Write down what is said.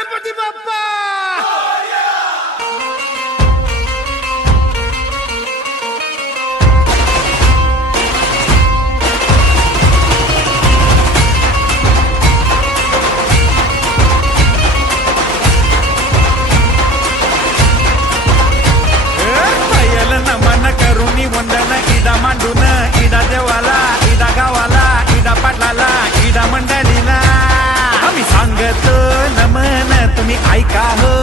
गणपती बाप्पा पायल नमन करुणी वंदन इडा मांडून इडा देवाला इडा गावाला इडा पाटलाला इडा मंडळीला आम्ही सांगतो नमन तुम्ही ऐका हो